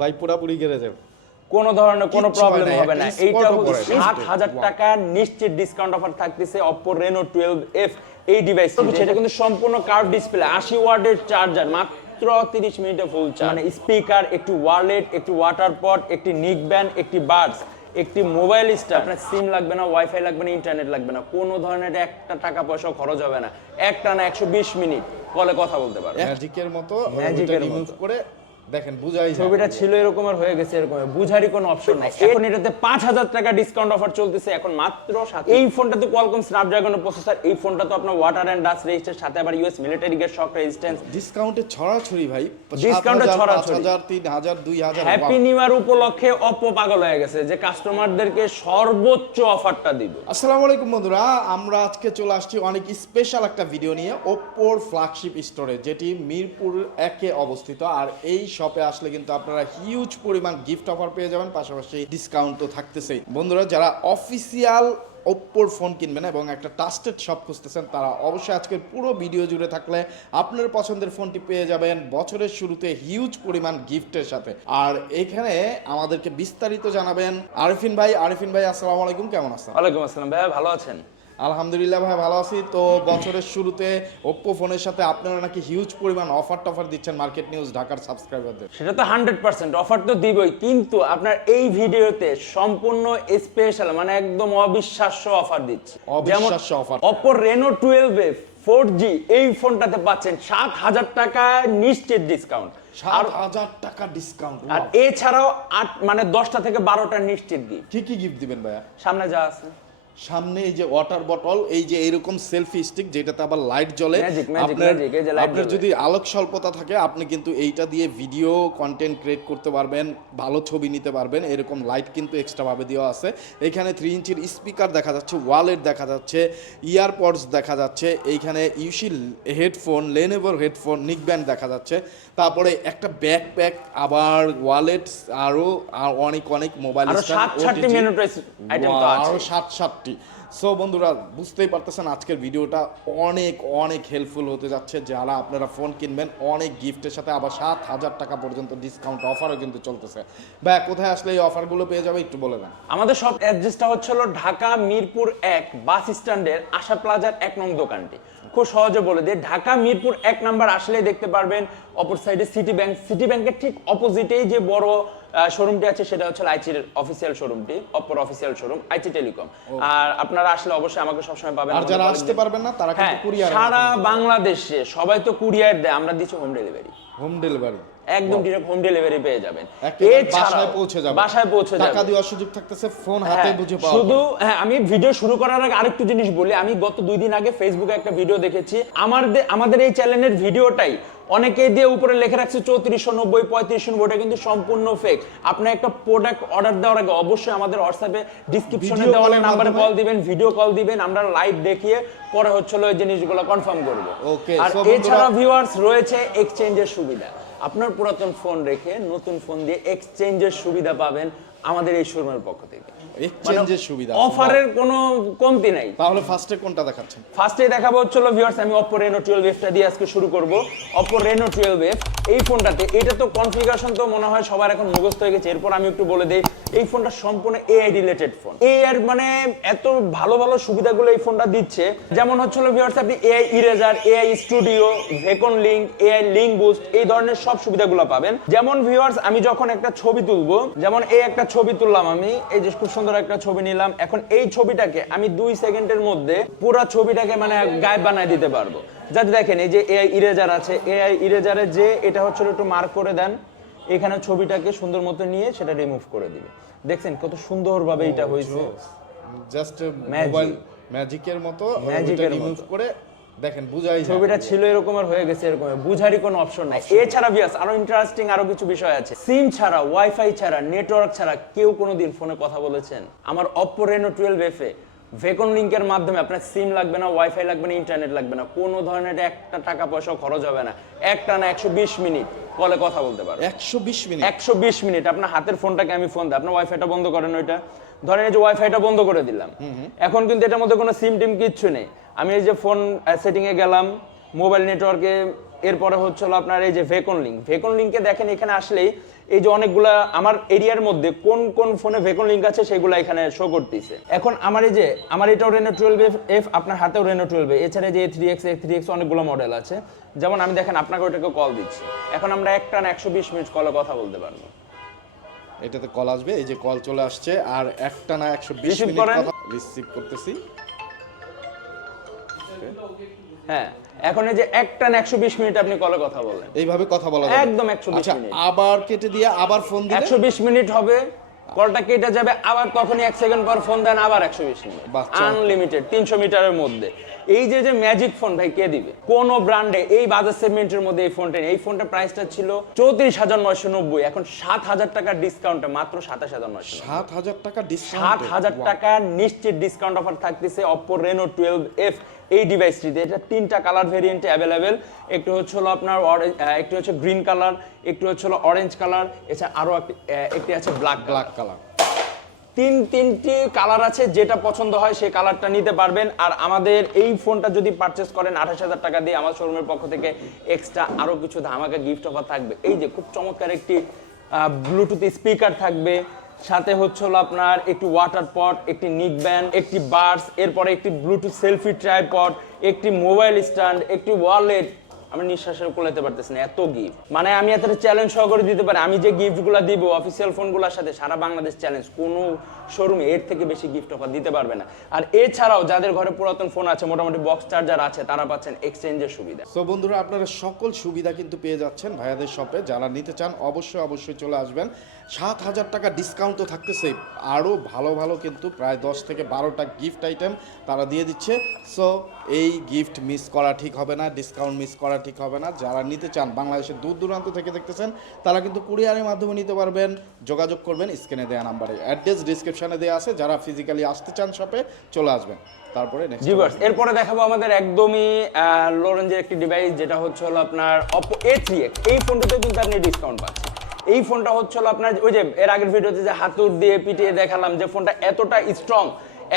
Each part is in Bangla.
ভাই পুরাপুরি গেড়ে যাবে। কোনো ধরনের কোনো প্রবলেম হবে না। এইটা। সাত হাজার টাকা নিশ্চিত ডিসকাউন্ট অফার থাকতেছে অপো রেনো টুয়েলভ এফ এই ডিভাইস সেটা কিন্তু সম্পূর্ণ কার্ভ ডিসপ্লে আশি ওয়ার্ডের চার্জার মাত্র তিরিশ মিনিটে ফুল চার্জ মানে স্পিকার একটি ওয়ালেট একটি ওয়াটার পট একটি নিক ব্যান্ড একটি বাডস একটি মোবাইল স্টার আপনার সিম লাগবে না ওয়াইফাই লাগবে না ইন্টারনেট লাগবে না। কোনো ধরনের একটা টাকা পয়সাও খরচ হবে না। একটা না একশো বিশ মিনিট। কলে কথা বলতে পারবে ম্যাজিকের মতো Magic-এর মতো। করে দেখেন বুঝাই ছবিটা ছিল এরকম আর হয়ে গেছে এরকম। বুঝারই কোনো অপশন নাই। এখন এটাতে পাঁচ হাজার টাকা ডিসকাউন্ট অফার চলতেছে। এখন মাত্র এই ফোনটাতে কোয়ালকম স্ন্যাপড্রাগনের প্রসেসর এই ফোনটা তো আপনার ওয়াটার অ্যান্ড ডাস্ট রেজিস্টার সাথে আবার US military grade shock resistance ডিসকাউন্টে ছড়াছড়ি ভাই। ডিসকাউন্টে ছড়াছড়ি। হাজার তিন হাজার দুই হ্যাপি নিউ ইয়ার উপলক্ষে অপো পাগল হয়ে গেছে যে কাস্টমারদেরকে সর্বোচ্চ অফারটা দিব। আসসালামু আলাইকুম বন্ধুরা আমরা আজকে চলে আসছি অনেক স্পেশাল একটা ভিডিও নিয়ে ওপ্পোর ফ্ল্যাগশিপ স্টোরে যেটি মিরপুর একে অবস্থিত। আর এই শপে আসলে কিন্তু আপনারা হিউজ পরিমাণ গিফট অফার পেয়ে যাবেন, পাশাপাশি ডিসকাউন্ট তো থাকতেছেই। বন্ধুরা, যারা অফিসিয়াল ওপ্পোর ফোন কিনবেন এবং একটা ট্রাস্টেড শপ খুঁজতেছেন, তারা অবশ্যই আজকের পুরো ভিডিও জুড়ে থাকলে আপনার পছন্দের ফোনটি পেয়ে যাবেন বছরের শুরুতে হিউজ পরিমাণ গিফটের সাথে। আর এখানে আমাদেরকে বিস্তারিত জানাবেন আরিফিন ভাই। আরিফিন ভাই, আসসালামু আলাইকুম, কেমন আছেন? আসসালাম ভাইয়া, ভালো আছেন? আলহামদুলিল্লাহ ভাই ভালো আছি। তো বছরের শুরুতে ওপ্পো ফোনের সাথে আপনারা নাকি হিউজ পরিমাণ অফার টফার দিচ্ছেন মার্কেট নিউজ ঢাকার সাবস্ক্রাইবারদের সেটা তো হান্ড্রেড পার্সেন্ট অফার তো দিবই। কিন্তু আপনার এই ভিডিওতে সম্পূর্ণ স্পেশাল মানে একদম অবিশ্বাস্য অফার দিচ্ছি। অবিশ্বাস্য offer। Oppo Reno twelve A four G এই ফোনটাতে পাচ্ছেন সাত হাজার টাকা নিশ্চিত ডিসকাউন্ট সাত হাজার টাকা ডিসকাউন্ট আর এছাড়াও আট মানে দশটা থেকে বারোটা নিশ্চিত গিফট কি কি গিফট দিবেন ভাইয়া? সামনে যা আছে। সামনে এই যে ওয়াটার বটল এই যে এরকম সেলফি স্টিক যেটাতে আবার লাইট জ্বলে আপনার যদি আলোক স্বল্পতা থাকে আপনি কিন্তু এইটা দিয়ে ভিডিও কন্টেন্ট ক্রিয়েট করতে পারবেন ভালো ছবি নিতে পারবেন এরকম লাইট কিন্তু এক্সট্রা ভাবে দেওয়া আছে। এখানে থ্রি ইঞ্চির স্পিকার দেখা যাচ্ছে ওয়ালেট দেখা যাচ্ছে ইয়ারপডস দেখা যাচ্ছে এইখানে ইউসি হেডফোন লেনেভোর হেডফোন নিক ব্যান্ড দেখা যাচ্ছে। তারপরে একটা ব্যাকপ্যাক আবার ওয়ালেট আরও আর অনেক অনেক মোবাইল আরও সাত সাতটি আইটেম তো আছে। আরও সাত সাতটি সো বন্ধুরা, বুঝতেই পারতেছেন আজকের ভিডিওটা অনেক অনেক হেল্পফুল হতে যাচ্ছে। যারা আপনারা ফোন কিনবেন, অনেক গিফটের সাথে আবার সাত হাজার টাকা পর্যন্ত ডিসকাউন্ট অফারও কিন্তু চলতেছে। বা কোথায় আসলে এই অফারগুলো পেয়ে যাবে একটু বলে দেন। আমাদের সব অ্যাড্রেসটা হচ্ছে ঢাকা মিরপুর এক বাস স্ট্যান্ডের আশা প্লাজার এক নং দোকানটি। খুব সহজে বলে দিই ঢাকা মিরপুর এক নাম্বার আসলে দেখতে পারবেন অপর সাইডে সিটি ব্যাংক সিটি ব্যাংকের ঠিক অপোজিটেই যে বড় শোরুমটি আছে সেটা হচ্ছে আইচির অফিসিয়াল শোরুমটি অপর অফিসিয়াল শোরুম আইচি টেলিকম আর আপনারা আসলে অবশ্যই আমাকে সবসময় পাবেন আর যারা আসতে পারবেন না তারা কিন্তু হ্যাঁ কুরিয়ার সারা বাংলাদেশে সবাই তো কুরিয়ার দেয় আমরা দিচ্ছি হোম ডেলিভারি হোম ডেলিভারি একদম ডিরেক্ট হোম ডেলিভারি পেয়ে যাবেন। বাসায় পৌঁছে যাবে বাসায় পৌঁছে যাবে টাকা দেওয়ার সুযোগ থাকতেছে ফোন হাতে হ্যাঁ, বুঝে পাওয়া শুধু হ্যাঁ আমি ভিডিও শুরু করার আগে আরেকটু জিনিস বলি। আমি গত দুই দিন আগে ফেসবুকে একটা ভিডিও দেখেছি। আমার আমাদের এই চ্যানেলের ভিডিওটাই অনেকেই দিয়ে উপরে লেখা রাখছে চৌত্রিশশো নব্বই পঁয়ত্রিশশো নব্বই ওটা কিন্তু সম্পূর্ণ ফেক আপনি একটা প্রোডাক্ট অর্ডার দেওয়ার আগে অবশ্যই আমাদের হোয়াটসঅ্যাপে ডিসক্রিপশনে দেওয়া নাম্বারে কল দিবেন ভিডিও কল দিবেন। আমরা লাইভ দেখিয়ে পরে হচ্ছে হলো এই জিনিসগুলো কনফার্ম করব। আর এছাড়া ভিউয়ার্স রয়েছে এক্সচেঞ্জের সুবিধা। আপনার পুরাতন ফোন রেখে নতুন ফোন দিয়ে এক্সচেঞ্জের সুবিধা পাবেন আমাদের এই শোরুমের পক্ষ থেকে। এক্সচেঞ্জের সুবিধা। অফারের কোনো কমতি নাই। তাহলে ফার্স্টে কোনটা দেখাচ্ছেন? ফার্স্টে দেখাবো হচ্ছিল ভিউয়ার্স আমি Oppo Reno 12 F টা দিয়ে আজকে শুরু করব। Oppo Reno 12 F এই ফোনটাতে এটা তো কনফিগারেশন তো মনে হয় সবার এখন মুখস্থ হয়ে গেছে। এরপর আমি একটু বলে দেই এই ফোনটা সম্পূর্ণ এআই রিলেটেড ফোন এআই মানে এত ভালো ভালো সুবিধাগুলো এই ফোনটা দিচ্ছে। যেমন হচ্ছিল ভিউয়ার্স আপনি AI eraser AI studio beacon link AI link boost এই ধরনের সব সুবিধাগুলো পাবেন। যেমন ভিউয়ার্স আমি যখন একটা ছবি তুলবো যেমন এই একটা ছবি তুললাম আমি এই যে খুব সুন্দর একটা ছবি নিলাম। এখন এই ছবিটাকে আমি দুই সেকেন্ডের মধ্যে পুরো ছবিটাকে মানে গায়েব বানায় দিতে পারব। যাতে দেখেন এই যে এআই ইরেজার আছে এআই ইরেজারে যে এটা হচ্ছে একটু মার্ক করে দেন এখানে ছবিটাকে সুন্দর মতো নিয়ে সেটা রিমুভ করে দিবে। দেখছেন কত সুন্দরভাবে এটা হয়েছে। জাস্ট. মোবাইল ম্যাজিকের মতো Magic-এর রিমুভ করে দেখেন বুঝাই। ছবিটা ছিল এরকম আর হয়ে গেছে এরকম। বুঝারই কোনো অপশন নাই। এছাড়া বিয়াস আরও ইন্টারেস্টিং আরও কিছু বিষয় আছে। সিম ছাড়া ওয়াইফাই ছাড়া নেটওয়ার্ক ছাড়া কেউ কোনোদিন ফোনে কথা বলেছেন। আমার Oppo Reno twelve F beacon লিঙ্কের মাধ্যমে আপনার সিম লাগবে না ওয়াইফাই লাগবে না ইন্টারনেট লাগবে না। কোনো ধরনের একটা টাকা পয়সাও খরচ হবে না। একটা না একশো বিশ মিনিট কলে কথা বলতে পারবেন একশো বিশ মিনিট? একশো বিশ মিনিট। আপনার হাতের ফোনটাকে আমি ফোন দিই। আপনার ওয়াইফাইটা বন্ধ করেন ওইটা। ধরেন এই যে ওয়াইফাইটা বন্ধ করে দিলাম। এখন কিন্তু এটার মধ্যে কোনো সিম টিম কিচ্ছু নেই। আমি এই যে ফোন সেটিং এ গেলাম মোবাইল নেটওয়ার্কে এরপরে হচ্ছে হলো আপনার এই যে ভেকন লিঙ্ক ভেকন লিঙ্কে দেখেন এখানে আসলেই এই যে অনেকগুলা আমার এরিয়ার মধ্যে কোন কোন ফোনে ভেকন লিঙ্ক আছে সেগুলো এখানে শো করতেছে। এখন আমার এই যে আমার এটাও রেনো টুয়েলভ এফ আপনার হাতেও রেনো টুয়েলভ এছাড়া যে থ্রি এক্স থ্রি এক্স অনেকগুলো মডেল আছে। যেমন আমি দেখেন আপনাকে ওটাকে কল দিচ্ছি। এখন আমরা এক টান একশো বিশ মিনিট কলে কথা বলতে পারব। এটাতে কল আসবে এই যে কল চলে আসছে আর একটা না একশো বিশ মিনিট কথা রিসিভ করতেছি। হ্যাঁ এখন এই যে এক টান একশো বিশ মিনিট আপনি কলে কথা বলেন। এইভাবে কথা বলা একদম 120 আচ্ছা মিনিট। আবার কেটে দিয়ে আবার ফোন দিলে? একশো বিশ মিনিট হবে কলটা কেটে যাবে আবার তখনই এক সেকেন্ড পর ফোন দেন আবার একশো বিশ মিনিট। আনলিমিটেড তিনশো মিটারের মধ্যে। এই যে যে ম্যাজিক ফোন ভাই কে দিবে? কোন ব্র্যান্ডে এই বাজার সেগমেন্টের মধ্যে এই ফোনটা। এই ফোনটার প্রাইসটা ছিল চৌত্রিশ হাজার নয়শো নব্বই। এখন সাত হাজার টাকার ডিসকাউন্টে মাত্র সাতাশ হাজার নয়শো সাত হাজার টাকা সাত ডিসকাউন্ট হাজার টাকা নিশ্চিত ডিসকাউন্ট অফার থাকতেছে অপো রেনো টুয়েলভ এফ এই ডিভাইসটিতে এটা তিনটা কালার ভেরিয়েন্টে অ্যাভেলেবেল একটু হচ্ছে হলো আপনার একটু হচ্ছে গ্রিন কালার একটু হচ্ছে হলো অরেঞ্জ কালার এছাড়া আরও একটি আহ, একটি আছে ব্ল্যাক ব্ল্যাক কালার তিন তিনটি কালার আছে, যেটা পছন্দ হয় সেই কালারটা নিতে পারবেন। আর আমাদের এই ফোনটা যদি পারচেস করেন, আঠাশ হাজার টাকা দিয়ে আমার শোরুমের পক্ষ থেকে এক্সট্রা আরও কিছু ধামাকা গিফট অফার থাকবে। এই যে খুব চমৎকার একটি ব্লুটুথ স্পিকার থাকবে। সাথে হচ্ছে হলো আপনার একটি ওয়াটার পট একটি নিক ব্যান্ড একটি বার্স এরপরে একটি ব্লুটুথ সেলফি ট্রাইপড একটি মোবাইল স্ট্যান্ড একটি ওয়ালেট আমি নিঃশ্বাসের কোলাতে পারতেছি না, এত গিফট মানে আমি এত চ্যালেঞ্জ সহকারে দিতে পারি, আমি যে গিফটগুলো দিব অফিসিয়াল ফোনগুলোর সাথে সারা বাংলাদেশ চ্যালেঞ্জ কোনো শোরুমে এর থেকে বেশি গিফট অফার দিতে পারবে না। আর এছাড়াও যাদের ঘরে পুরাতন ফোন আছে, মোটামুটি বক্স চার্জার আছে, তারা পাচ্ছেন এক্সচেঞ্জের সুবিধা। সো বন্ধুরা, আপনারা সকল সুবিধা কিন্তু পেয়ে যাচ্ছেন ভাইয়াদের শপে যারা নিতে চান, অবশ্যই অবশ্যই চলে আসবেন। সাত হাজার টাকা ডিসকাউন্ট তো থাকতেছে। আরও ভালো ভালো কিন্তু প্রায় দশ থেকে বারোটা গিফট আইটেম তারা দিয়ে দিচ্ছে। সো এই গিফট মিস করা ঠিক হবে না ডিসকাউন্ট মিস করা ঠিক হবে না। যারা নিতে চান বাংলাদেশের দূর দূরান্ত থেকে দেখতেছেন তারা কিন্তু কুরিয়ারের মাধ্যমে নিতে পারবেন। যোগাযোগ করবেন স্ক্রিনে দেওয়া নাম্বারে। অ্যাড্রেস ডিসক্রিপশনে দেওয়া আছে যারা ফিজিক্যালি আসতে চান শপে চলে আসবেন। তারপরে জিভার্স এরপরে দেখাবো আমাদের একদমই লো রেঞ্জের একটি ডিভাইস যেটা হচ্ছে হলো আপনার অপো এ থ্রি এক্স এই ফোনটাতে কিন্তু আপনি ডিসকাউন্ট পাচ্ছেন। এই ফোনটা হচ্ছে হলো আপনার ওই যে এর আগের ভিডিওতে যে হাতুর দিয়ে পিটিয়ে দেখালাম যে ফোনটা এতটা স্ট্রং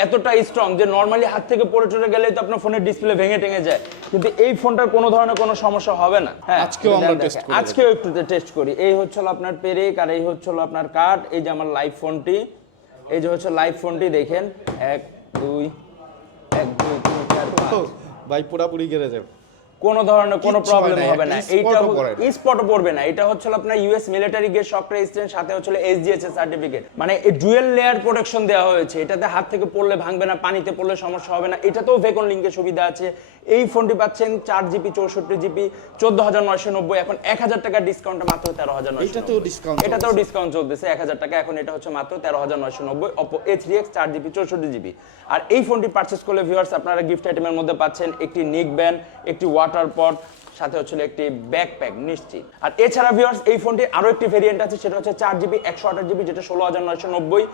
এতটা স্ট্রং যে নর্মালি হাত থেকে পড়ে টড়ে গেলেই তো আপনার ফোনের ডিসপ্লে ভেঙে টেঙে যায়। কিন্তু এই ফোনটার কোনো ধরনের কোনো সমস্যা হবে না। হ্যাঁ আজকেও আমরা test করে। আজকেও একটু টেস্ট করি। এই হচ্ছে আপনার পেরেক আর এই হচ্ছে আপনার কার্ড এই যে আমার লাইভ ফোনটি এই যে হচ্ছে লাইভ ফোনটি দেখেন। এক দুই এক দুই তিন চার পাঁচ। ভাই পুরাপুরি গেড়ে যাবে। কোনো ধরনের কোনো প্রবলেম হবে না। এইটা স্পট। স্পটও পড়বে না। এটা হচ্ছে আপনার ইউএস মিলিটারি গিয়ে শক রেজিস্ট্যান্ট সাথে হচ্ছে এসডিএস এর সার্টিফিকেট মানে এই ডুয়েল লেয়ার প্রোটেকশন দেওয়া হয়েছে। এটাতে হাত থেকে পড়লে ভাঙবে না পানিতে পড়লে সমস্যা হবে না। এটাতেও ভেকন লিঙ্কের সুবিধা আছে। এই ফোনটি পাচ্ছেন চার জিবি চৌষট্টি জিবি চোদ্দ হাজার নয়শো নব্বই এখন এক হাজার টাকার ডিসকাউন্ট মাত্র তেরো হাজার এটাতেও discount এটাতেও ডিসকাউন্ট চলতেছে এক হাজার টাকা। এখন এটা হচ্ছে মাত্র তেরো হাজার নয়শো নব্বই অপো এ থ্রি এক্স চার জিবি চৌষট্টি জিবি। আর এই ফোনটি পারচেস করলে ভিউয়ার্স আপনারা গিফট আইটেমের মধ্যে পাচ্ছেন একটি নিক ব্যান্ড একটি ওয়াটার পট সাথে হচ্ছিল একটি ব্যাকপ্যাক নিশ্চিত। আর এছাড়া ভিউয়ার্স এই ফোনটির আরও একটি ভেরিয়েন্ট আছে সেটা হচ্ছে চার জিবি একশো আঠাশ জিবি যেটা ষোলো হাজার নয়শো নব্বই।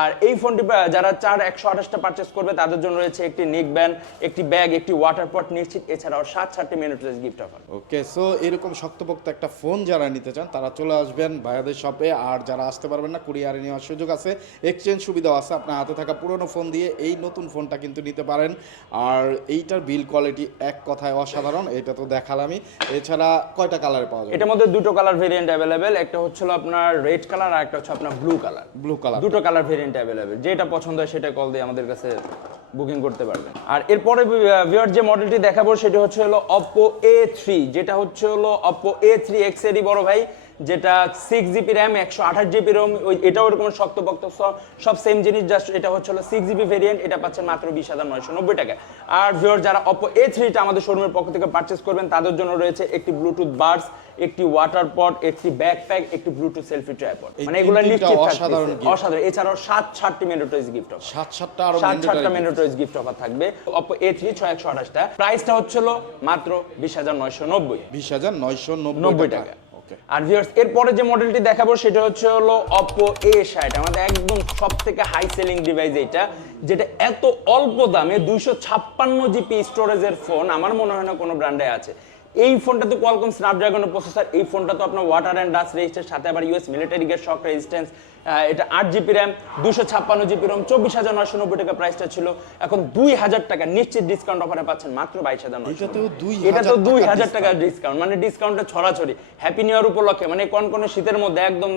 আর এই ফোনটি যারা চার একশো আঠাশটা পারচেস করবে তাদের জন্য রয়েছে একটি নেক ব্যান্ড একটি ব্যাগ একটি ওয়াটার পট নিশ্চিত। এছাড়াও সাত সাতটি minute gift offer okay so এরকম শক্তপোক্ত একটা ফোন যারা নিতে চান তারা চলে আসবেন ভাইয়াদের শপে আর যারা আসতে পারবেন না কুরিয়ারে নেওয়ার সুযোগ আছে। এক্সচেঞ্জ সুবিধাও আছে আপনার হাতে থাকা পুরনো ফোন দিয়ে এই নতুন ফোনটা কিন্তু নিতে পারেন। আর এইটার বিল কোয়ালিটি এক কথায় অসাধারণ এটা তো দেখালামই। এছাড়া কয়টা কালারে পাওয়া যায় এটার মধ্যে দুটো কালার ভেরিয়েন্ট অ্যাভেলেবেল একটা হচ্ছিল আপনার রেড কালার আর একটা হচ্ছে আপনার ব্লু কালার ব্লু কালার দুটো কালার ভেরিয়েন্ট অ্যাভেলেবেল যেটা পছন্দ হয় সেটা কল দিয়ে আমাদের কাছে বুকিং করতে পারবেন। আর এরপরে ভিওর যে মডেলটি দেখাবো, সেটা হচ্ছে হলো অপো এ থ্রি যেটা হচ্ছে হলো অপো এ থ্রি এক্স এরই বড় ভাই। যেটা সিক্স জিবি র্যাম একশো আঠাশ জিবি রোম ওই এটাও এরকম শক্তপোক্ত স- সব সেম জিনিস জাস্ট এটা হচ্ছে হলো সিক্স জিবি ভেরিয়েন্ট এটা পাচ্ছেন মাত্র বিশ হাজার নয়শো নব্বই টাকা। আর ভিওর যারা অপো এ থ্রিটা আমাদের শোরুমের পক্ষ থেকে পারচেস করবেন তাদের জন্য রয়েছে একটি ব্লুটুথ বার্স একটি ওয়াটার পট একটি ব্যাকপ্যাক একটি ব্লুটুথ সেলফি ট্রাইপড মানে এগুলো নিশ্চিত অসাধারণ অসাধারণ। এছাড়াও সাত সাতটি মেনোটাইজ গিফট অফার সাত সাতটা আরও সাত সাতটা mandatory গিফট অফার থাকবে। অপো এ থ্রি ছয় একশো আঠাশটা। প্রাইসটা হচ্ছিল মাত্র বিশ হাজার নয়শো নব্বই। বিশ হাজার নয়শো নব্বই টাকা। আর ভিউয়ার্স এরপরে যে মডেলটি দেখাবো, সেটা হচ্ছে হলো Oppo A60 আমাদের একদম সবথেকে হাই সেলিং ডিভাইস এটা, যেটা এত অল্প দামে দুইশো ছাপ্পান্ন জিপি স্টোরেজের ফোন আমার মনে হয় না কোনো ব্র্যান্ডে আছে। এই ফোনটা তো কোয়ালকম স্ন্যাপড্রাগনের প্রসেসর এই ফোনটা তো আপনার ওয়াটার অ্যান্ড ডাস্ট রেজিস্টার সাথে আবার ইউএস মিলিটারি গ্যাস শক রেজিস্ট্যান্স এটা আট জিবি র্যাম দুশো ছাপ্পান্ন জিবি রোম চব্বিশ হাজার নয়শো নব্বই টাকা প্রাইসটা ছিল। এখন দুই হাজার টাকা নিশ্চিত ডিসকাউন্ট অফারে পাচ্ছেন মাত্র বাইশ হাজার এটা তো দুই টাকা হাজার টাকা ডিসকাউন্ট মানে ডিসকাউন্টটা ছড়াছড়ি। হ্যাপি নিউ ইয়ার উপলক্ষে মানে কোন কোন শীতের মধ্যে একদম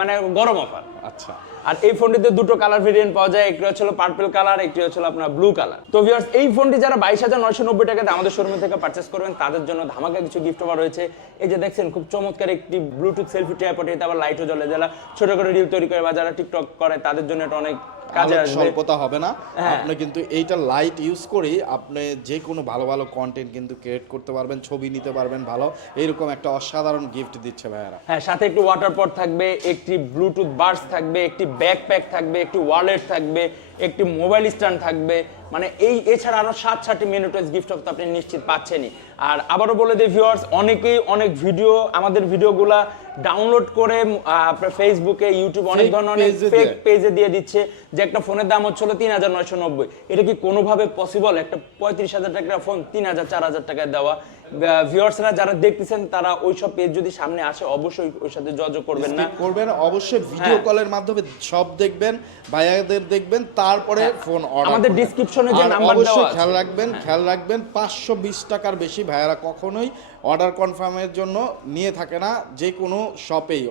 মানে গরম অফার আচ্ছা। আর এই ফোনটিতে দুটো কালার ভেরিয়েন্ট পাওয়া যায় একটি হচ্ছিল পার্পল কালার একটি হচ্ছিল আপনার ব্লু কালার তো ভিউয়ার্স এই ফোনটি যারা বাইশ হাজার নয়শো নব্বই টাকাতে আমাদের শোরুম থেকে পারচেস করবেন তাদের জন্য ধামাকা কিছু গিফট অফার রয়েছে। এই যে দেখছেন খুব চমৎকার একটি ব্লুটুথ সেলফি ট্রাইপড এতে আবার লাইটও জ্বলে যারা ছোট করে রিল তৈরি করে বা যারা টিকটক করে তাদের জন্য এটা অনেক কাজে স্বল্পতা হবে না। হ্যাঁ। আপনি কিন্তু এইটা লাইট ইউজ করেই আপনি যে কোনো ভালো ভালো কন্টেন্ট কিন্তু ক্রিয়েট করতে পারবেন ছবি নিতে পারবেন ভালো। এইরকম একটা অসাধারণ গিফট দিচ্ছে ভাইয়ারা। হ্যাঁ সাথে একটু ওয়াটার পট থাকবে একটি ব্লুটুথ বার্স থাকবে একটি ব্যাকপ্যাক থাকবে একটি ওয়ালেট থাকবে একটি মোবাইল স্ট্যান্ড থাকবে। মানে এই এছাড়া আরও সাত সাতটি মিনিটেজ গিফট তো আপনি নিশ্চিত পাচ্ছেনই। আর আবারও বলে দিই ভিউয়ার্স অনেকেই অনেক ভিডিও আমাদের ভিডিওগুলা ডাউনলোড করে আপনার ফেসবুকে ইউটিউব অনেক ধরনের অনেক ফেক পেজে দিয়ে দিচ্ছে যে একটা ফোনের দাম হচ্ছিল তিন হাজার নয়শো নব্বই। এটা কি কোনোভাবে পসিবল একটা পঁয়ত্রিশ হাজার টাকার ফোন তিন হাজার চার হাজার টাকায় দেওয়া। ভিউয়ার্সরা যারা দেখতেছেন তারা ওইসব পেজ যদি সামনে আসে অবশ্যই ওই সাথে যোগাযোগ করবেন না করবেন অবশ্যই ভিডিও হ্যাঁ। কলের মাধ্যমে সব দেখবেন ভাইয়াদের দেখবেন তারপরে ফোন অর্ডার হ্যাঁ। আমাদের ডেসক্রিপশনে যে নাম্বার দেওয়া অবশ্যই আছে। খেয়াল রাখবেন খেয়াল রাখবেন পাঁচশো বিশ টাকার বেশি ভাইয়ারা কখনোই অর্ডার কনফার্মের জন্য নিয়ে থাকে না, যে কোনো শপেই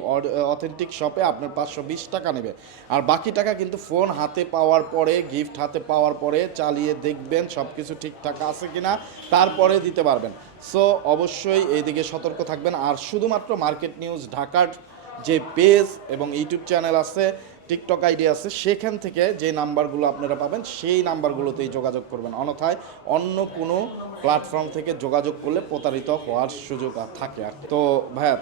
অথেন্টিক শপে আপনার পাঁচশো বিশ টাকা নেবে। আর বাকি টাকা কিন্তু ফোন হাতে পাওয়ার পরে, গিফট হাতে পাওয়ার পরে চালিয়ে দেখবেন সব কিছু ঠিকঠাক আছে কিনা, তারপরে দিতে পারবেন। সো, অবশ্যই এইদিকে সতর্ক থাকবেন। আর শুধুমাত্র মার্কেট নিউজ ঢাকার যে পেজ এবং ইউটিউব চ্যানেল আছে টিকটক আইডি আছে সেখান থেকে যে নাম্বারগুলো আপনারা পাবেন সেই নাম্বারগুলোতেই যোগাযোগ করবেন। অন্যথায় অন্য কোনো প্ল্যাটফর্ম থেকে যোগাযোগ করলে প্রতারিত হওয়ার সুযোগ থাকে। আর তো ভাইয়া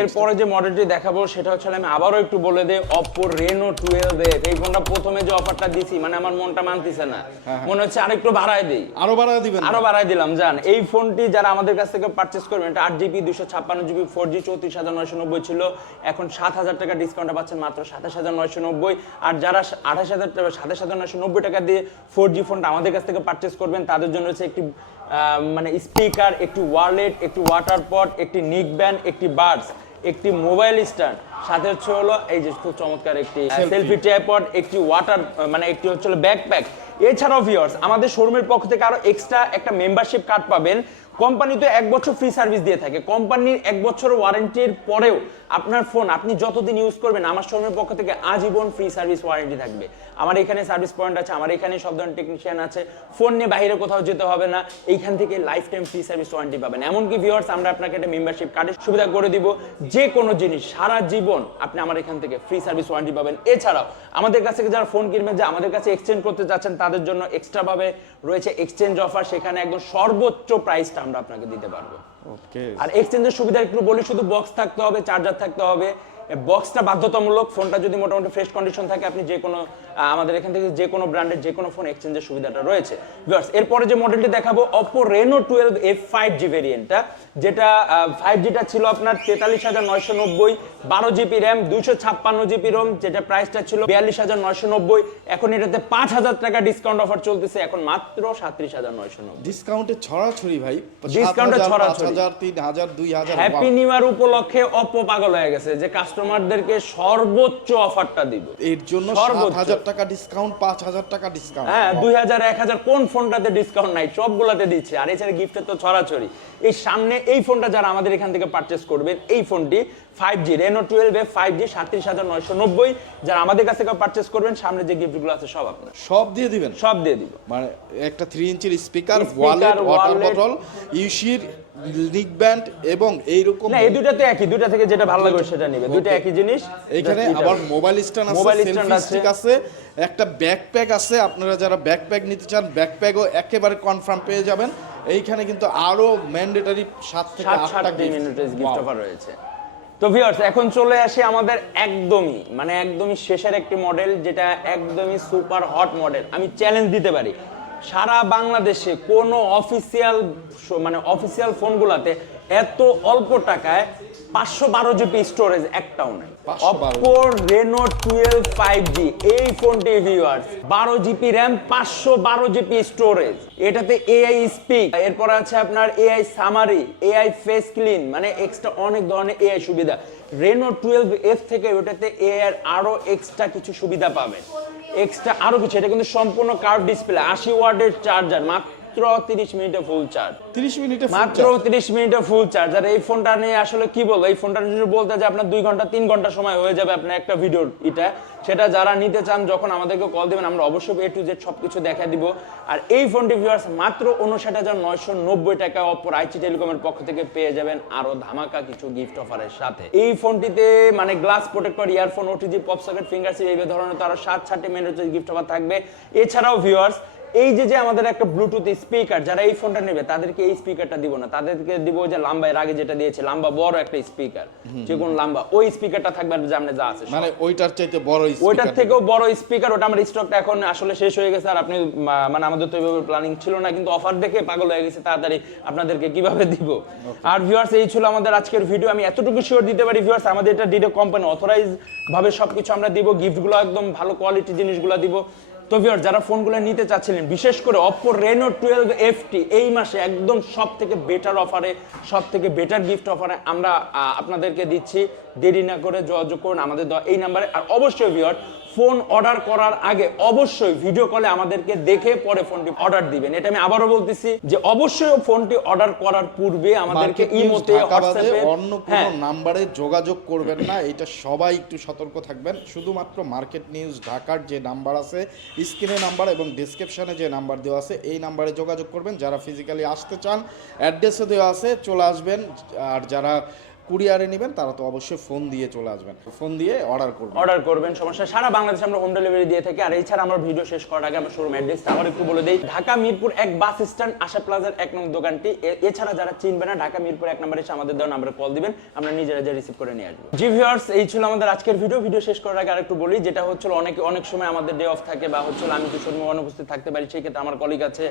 এরপরে যে মডেলটি দেখাবো সেটা হচ্ছে আমি আবারও একটু বলে দেই অপো রেনো টুয়েলভ এই ফোনটা প্রথমে যে অফারটা দিছি মানে আমার মনটা মানতেছে না। মনে হচ্ছে আরেকটু বাড়ায় দিই। আরও বাড়ায় দিবেন আরও বাড়ায় দিলাম জান। এই ফোনটি যারা আমাদের কাছ থেকে পারচেস করবেন এটা আট জিবি দুশো ছাপ্পান্ন জিবি ফোর জি চৌত্রিশ হাজার নয়শো নব্বই ছিল। এখন সাত হাজার টাকা ডিসকাউন্ট পাচ্ছেন মাত্র সাতাশ হাজার নয়শো নব্বই। আর যারা আঠাশ হাজার সাতাশ হাজার নয়শো নব্বই টাকা দিয়ে ফোর জি ফোনটা আমাদের কাছ থেকে পারচেস করবেন, তাদের জন্য হচ্ছে একটি মানে স্পিকার একটি ওয়ালেট একটি ওয়াটার পট একটি নিক ব্যান্ড একটি বার্স একটি মোবাইল স্ট্যান্ড সাথে হচ্ছে হলো এই যে খুব চমৎকার একটি সেলফি ট্রাইপড একটি ওয়াটার মানে একটি হচ্ছে ব্যাকপ্যাক এছাড়াও ভিউয়ার্স আমাদের শোরুমের পক্ষ থেকে আরও এক্সট্রা একটা মেম্বারশিপ কার্ড পাবেন। কোম্পানি তো এক বছর ফ্রি সার্ভিস দিয়ে থাকে। কোম্পানির এক বছর ওয়ারেন্টির পরেও আপনার ফোন আপনি যতদিন ইউজ করবেন আমার শোরুমের পক্ষ থেকে আজীবন ফ্রি সার্ভিস ওয়ারেন্টি থাকবে। আমার এখানে সার্ভিস পয়েন্ট আছে আমার এখানে সব ধরনের টেকনিশিয়ান আছে। ফোন নিয়ে বাইরে কোথাও যেতে হবে না। এইখান থেকে life time free service warranty পাবেন। এমনকি ভিউয়ার্স আমরা আপনাকে একটা মেম্বারশিপ কার্ডের সুবিধা করে দিব। যে কোনো জিনিস সারা জীবন আপনি আমার এখান থেকে ফ্রি সার্ভিস ওয়ারেন্টি পাবেন। এছাড়াও আমাদের কাছ থেকে যারা ফোন কিনবেন যে আমাদের কাছে এক্সচেঞ্জ করতে চাচ্ছেন তাদের জন্য এক্সট্রা ভাবে রয়েছে এক্সচেঞ্জ অফার সেখানে একদম সর্বোচ্চ প্রাইসটা আমরা আপনাকে দিতে পারব। আর এক্সচেঞ্জের সুবিধা একটু বলি শুধু বক্স থাকতে হবে চার্জার থাকতে হবে বক্সটা বাধ্যতামূলক ফোনটা যদি মোটামুটি ফ্রেশ কন্ডিশন থাকে আপনি যে কোনো আমাদের এখান থেকে যে কোনো ব্র্যান্ডের যে কোনো ফোন এক্সচেঞ্জের সুবিধাটা রয়েছে। ভিউয়ার্স এরপরে যে মডেলটি দেখাবো Oppo Reno twelve F five G ভেরিয়েন্টটা যেটা ফাইভ জিটা ছিল আপনার তেতাল্লিশ হাজার নয়শো নব্বই বারো জিবি র্যাম দুইশো ছাপ্পান্ন জিবি রোম যেটা প্রাইসটা ছিল বিয়াল্লিশ হাজার নয়শো নব্বই এখন এটাতে পাঁচ হাজার টাকা ডিসকাউন্ট অফার চলতেছে এখন মাত্র সাতত্রিশ হাজার নয়শো নব্বই। ডিসকাউন্টে ছড়াছড়ি ভাই পাঁচ ছড়াছড়ি। হাজার তিন হাজার দুই হাজার হ্যাপি নিউ ইয়ার উপলক্ষে অপো পাগল হয়ে গেছে যে কাস্টমারদেরকে সর্বোচ্চ অফারটা দিব। এর জন্য সর্বোচ্চ। হাজার টাকা ডিসকাউন্ট পাঁচ হাজার টাকা ডিসকাউন্ট হ্যাঁ দুই হাজার এক হাজার কোন ফোনটাতে ডিসকাউন্ট নাই সবগুলাতে দিচ্ছে। আর এছাড়া গিফটের তো ছড়াছড়ি। এই সামনে এই ফোনটা যারা আমাদের এখান থেকে পারচেস করবেন এই ফোনটি five G Reno twelve A five G সাতত্রিশ হাজার নয়শো নব্বই। যারা আমাদের কাছ থেকে পারচেস করবেন সামনে যে গিফটগুলো আছে সব আপনার। সব দিয়ে দিবেন? সব দিয়ে দিব। মানে একটা থ্রি ইঞ্চির স্পিকার ওয়ালেট ওয়াটার বটল ইউসির লিক ব্যান্ড এবং এইরকম না এই তো একই থেকে যেটা ভালো লাগবে সেটা নিবে। একই জিনিস এখানে আবার মোবাইল স্ট্যান্ড আছে stand সেলফি আছে। একটা ব্যাকপ্যাক আছে আপনারা যারা ব্যাকপ্যাক নিতে চান ব্যাকপ্যাকও একেবারে কনফার্ম পেয়ে যাবেন। এইখানে কিন্তু আরও ম্যান্ডেটরি সাত থেকে আটটা গিফট অফার রয়েছে। তো ভিউয়ার্স এখন চলে আসি আমাদের একদমই মানে একদমই শেষের একটি মডেল যেটা একদমই সুপার হট মডেল আমি চ্যালেঞ্জ দিতে পারি। সারা বাংলাদেশে কোনো অফিসিয়াল মানে অফিসিয়াল ফোনগুলোতে এত অল্প টাকায় পাঁচশো বারো জিবি স্টোরেজ একটাও নাই। 512 ফেস ক্লিন মানে এক্সট্রা অনেক সুবিধা। রেনো টুয়েলভ থেকে ওটাতে এক্সট্রা কিছু সুবিধা পাবেন এক্সট্রা আরও কিছু, এটা কিন্তু সম্পূর্ণ কার্ভ ডিসপ্লে আশি ওয়ার্ডের চার্জার মাত্র তিরিশ মিনিটে ফুল চার্জ তিরিশ মিনিটে মাত্র charge। তিরিশ মিনিটে ফুল চার্জ আর এই ফোনটা নিয়ে আসলে কি বলব? এই ফোনটা যদি বলতে যে আপনার দুই ঘণ্টা তিন ঘণ্টা সময় হয়ে যাবে আপনার একটা ভিডিওর এটা সেটা যারা নিতে চান যখন আমাদেরকে কল দিবেন আমরা অবশ্যই এ টু জেড সবকিছু দেখা দিব। আর এই ফোনটি ভিউয়ার্স মাত্র উনষাট হাজার নয়শো নব্বই টাকা অপর আইচি টেলিকমের পক্ষ থেকে পেয়ে যাবেন আরও ধামাকা কিছু গিফট অফারের সাথে। এই ফোনটিতে মানে glass protector earphone OTG pop socket finger sheep এই ধরনের তারা সাত সাতটি মেনের গিফট অফার থাকবে। এছাড়াও ভিউয়ার্স এই যে যে আমাদের একটা ব্লুটুথ স্পিকার যারা এই ফোনটা নেবে তাদেরকে এই স্পিকারটা দিব না। তাদেরকে দিব যে লাম্বা এর আগে যেটা দিয়েছে লাম্বা বড় একটা স্পিকার যে কোন লাম্বা ওই স্পিকারটা থাকবে আর সামনে যা আছে মানে ওইটার চাইতে বড় স্পিকার ওইটার থেকেও বড় স্পিকার ওটা আমার স্টকটা এখন আসলে শেষ হয়ে গেছে আর আপনি মানে আমাদের তো এইভাবে প্ল্যানিং ছিল না কিন্তু অফার দেখে পাগল হয়ে গেছে তাড়াতাড়ি আপনাদেরকে কীভাবে দিব। আর ভিউয়ার্স এই ছিল আমাদের আজকের ভিডিও আমি এতটুকু শিওর দিতে পারি ভিউয়ার্স আমাদের এটা ডিডো কোম্পানি অথরাইজ ভাবে সবকিছু আমরা দিব গিফটগুলো একদম ভালো কোয়ালিটি জিনিসগুলো দিব। তো ভিউয়ার যারা ফোনগুলো নিতে চাচ্ছিলেন, বিশেষ করে অপো রেনো টুয়েলভ এফটি এই মাসে একদম সব থেকে বেটার অফারে সব থেকে বেটার গিফট অফারে আমরা আপনাদেরকে দিচ্ছি। দেরি না করে যোগাযোগ করুন আমাদের এই নাম্বারে আর অবশ্যই ভিউয়ার ফোন অর্ডার করার আগে অবশ্যই ভিডিও কলে আমাদেরকে দেখে পরে ফোনটি অর্ডার দিবেন। এটা আমি আবারও বলতেছি যে অবশ্যই ফোনটি অর্ডার করার পূর্বে আমাদেরকে ইমোতে হোয়াটসঅ্যাপে অন্য হ্যাঁ। কোনো নাম্বারে যোগাযোগ করবেন না এটা সবাই একটু সতর্ক থাকবেন। শুধুমাত্র মার্কেট নিউজ ঢাকার যে নাম্বার আছে স্ক্রিনে নাম্বার এবং ডিসক্রিপশনে যে নাম্বার দেওয়া আছে এই নাম্বারে যোগাযোগ করবেন। যারা ফিজিক্যালি আসতে চান অ্যাড্রেসও দেওয়া আছে চলে আসবেন। আর যারা কুরিয়ারে নেবেন, তারা তো অবশ্যই ফোন দিয়ে চলে আসবেন। ফোন দিয়ে অর্ডার করবেন। অর্ডার করবেন, সমস্যা সারা বাংলাদেশে আমরা হোম ডেলিভারি দিয়ে থাকি। আর এছাড়া আমার ভিডিও শেষ করার আগে আমার শোরুম অ্যাড্রেস আবার একটু বলে দেই। ঢাকা মিরপুর এক বাস স্ট্যান্ড, আশা প্লাজার এক নং দোকানটি। এছাড়া যারা চিনবে না, ঢাকা মিরপুর এক নম্বরে এসে আমাদের দেওয়া নাম্বারে কল দিবেন। আমরা নিজেরা যে রিসিভ করে নিয়ে আসব। জি ভিউয়ার্স এই ছিল আমাদের আজকের ভিডিও ভিডিও শেষ করার আগে আরেকটু বলি, যেটা হচ্ছিল অনেক অনেক সময় আমাদের ডে অফ থাকে বা হচ্ছিল আমি তো শোরুমে অনুপস্থিত থাকতে পারি, সেই ক্ষেত্রে আমার কলিগ আছে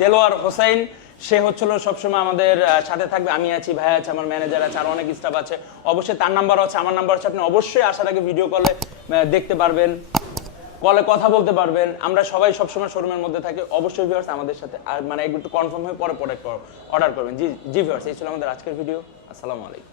দেলোয়ার হোসাইন। সে হচ্ছিল সবসময় আমাদের সাথে থাকবে। আমি আছি, ভাই আছে, আমার ম্যানেজার আছে, আর অনেক স্টাফ আছে। অবশ্যই তার নাম্বার আছে, আমার নাম্বার আছে। আপনি অবশ্যই আসার আগে ভিডিও কলে দেখতে পারবেন কলে কথা বলতে পারবেন। আমরা সবাই সবসময় শোরুমের মধ্যে থাকি। অবশ্যই ভিউয়ার্স আমাদের সাথে, আর মানে একটু কনফার্ম হয়ে পরে প্রোডাক্ট অর্ডার করবেন। জি জি ভিউয়ার্স এই ছিল আমাদের আজকের ভিডিও আসসালামু আলাইকুম।